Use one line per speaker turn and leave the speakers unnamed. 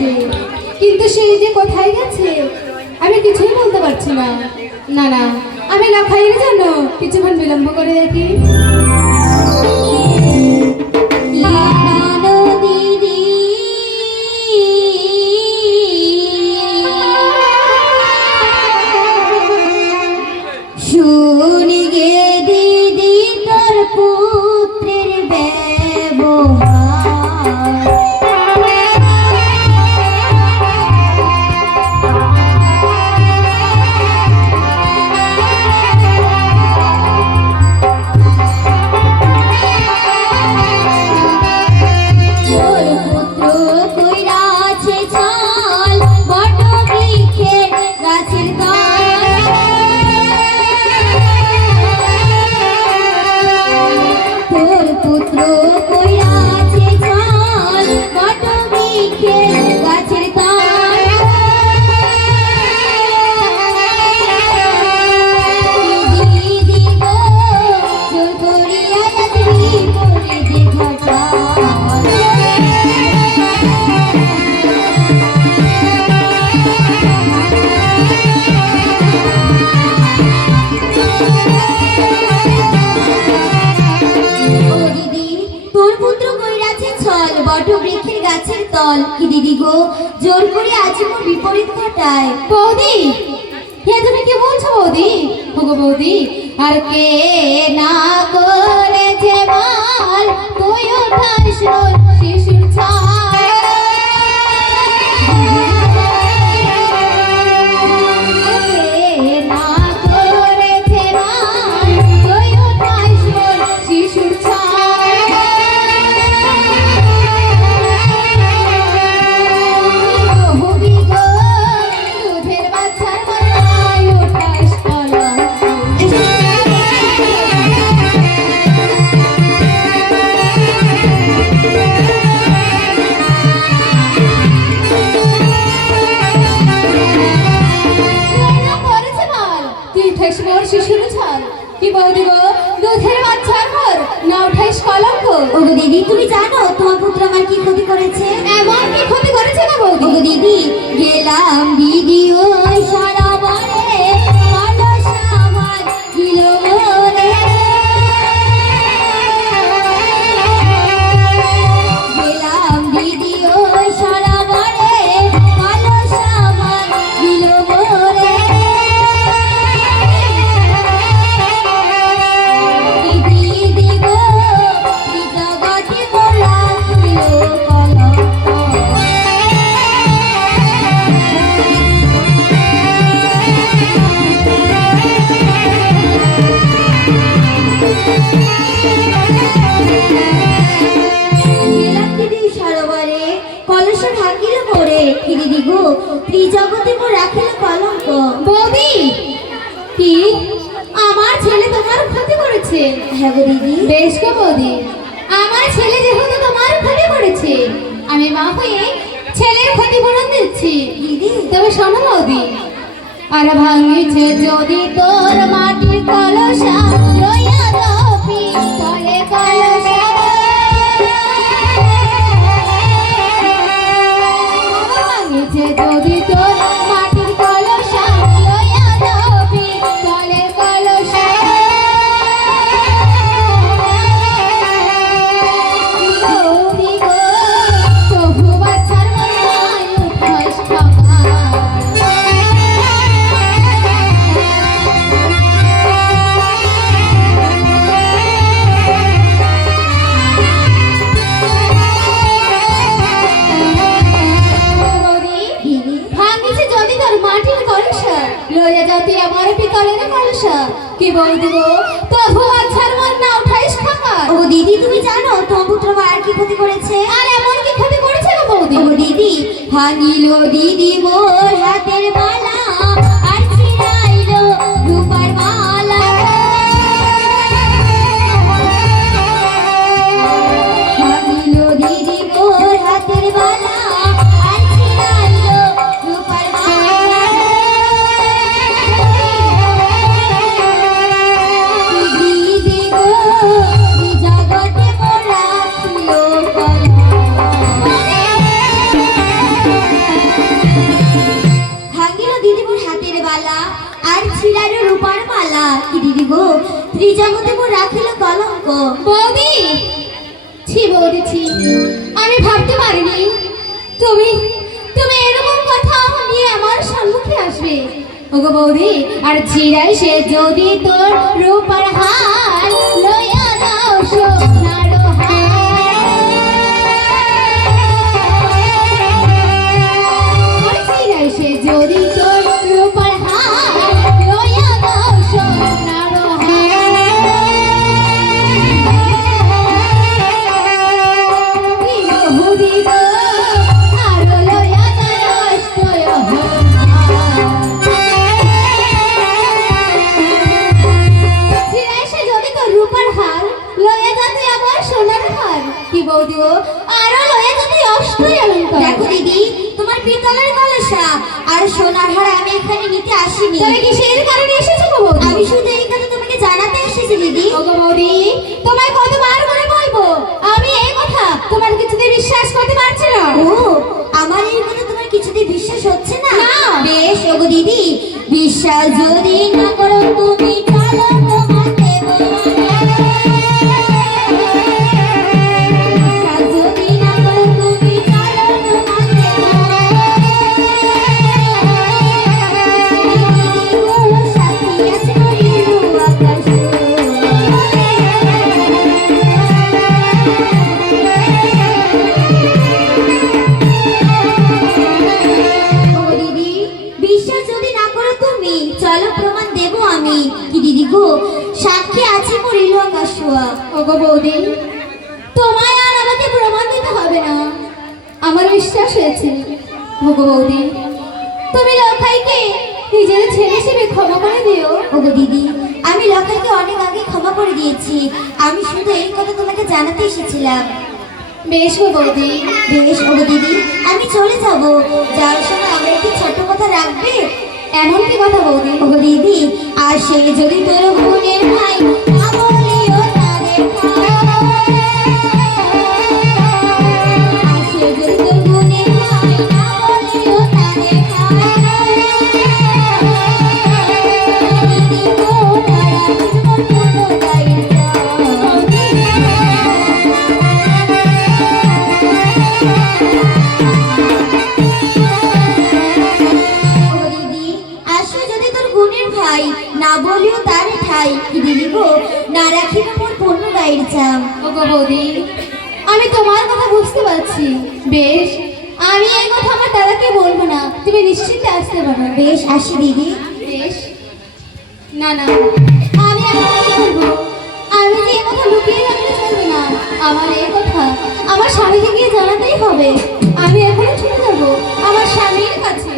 আছে কিন্তু সেই যে কোথায় গেছে, আমি কিছুই বলতে পারছি না। না না, আমি লাফাইয়ের জানো, কিছুক্ষণ বিলম্ব করে দেখি।
বৃক্ষের গাছের তল। কি দিদি গো? জোর করে আছে মোর বিপরীত ঘটায়।
বৌদি! হে, তুমি কি বলছো বৌদি? ওগো বৌদি, আর কে না করেছে মাল, তুই ওঠাস শিশুর কে কি বৌদি গো? দুধের বাচ্চার মোর না উঠাইস কলঙ্ক?
ওগো দিদি তুমি জানো তোমার পুত্র আমার কি ক্ষতি করেছে?
এমন কি ক্ষতি করেছে না বৌদি?
ওগো দিদি কি?
আমার ছেলে তোমার ক্ষতি করেছে।
হ্যাঁ গো দিদি।
বেশ গো বৌদি। আমার ছেলে যেহেতু তোমার ক্ষতি করেছে আমি মা হয়ে ছেলের ক্ষতিপূরণ দিচ্ছি।
দিদি।
তবে শোনো বৌদি। আর ভাঙিছে যদি
ভাঙিল দিদি মোর হাতের মালা।
ওগো বৌদি আর ছিড়াই সে যদি তোর রূপার হার।
এখানে নিতে আসিনি।
তবে কি সেই কারণে এসেছ গো বৌদি?
আমি শুধু কথা তোমাকে জানাতে এসেছি দিদি।
ওগো বৌদি তোমায় কতবার করে বলব? আমি এই কথা তোমার কিছুতে বিশ্বাস করতে পারছি না।
ও আমার এই কথা তোমার কিছুতে বিশ্বাস হচ্ছে না?
না।
বেশ ওগো দিদি। বিশ্বাস যদি না করো তুমি চলো তোমার চলো প্রমাণ দেব আমি। কি দিদি গো? সাক্ষী আছে মোর ইলু আকাশুয়া
ওগো বৌদি, তোমায় আর আমাকে প্রমাণ দিতে হবে না। আমার বিশ্বাস হয়েছে। ওগো বৌদি, তুমি লখাইকে নিজের ছেলে হিসেবে ক্ষমা করে দিও।
ওগো দিদি, আমি লখাইকে অনেক আগে ক্ষমা করে দিয়েছি। আমি শুধু এই কথা তোমাকে জানাতে এসেছিলাম।
বেশ গো বৌদি,
বেশ। ওগো দিদি, আমি চলে যাব। যাওয়ার সময় আমার একটি ছোট্ট কথা রাখবে?
এমন কি কথা বৌদি
দিদি আর সে যদি তোর বোনের ভাই ভাই না বলিও তার ঠাই। কি গো? না রাখিব মোর পূর্ণ গাইর চাম।
ওগো বৌদি আমি তোমার কথা বুঝতে পারছি। বেশ আমি এই কথা আমার দাদাকে বলব না। তুমি নিশ্চিন্তে আসতে পারো।
বেশ আসি দিদি।
বেশ। না না আমি এখন কি করব আমি যে এই কথা লুকিয়ে রাখলে চলবে না আমার এই কথা আমার স্বামীকে গিয়ে জানাতেই হবে। আমি এখনই চলে যাব আমার স্বামীর কাছে।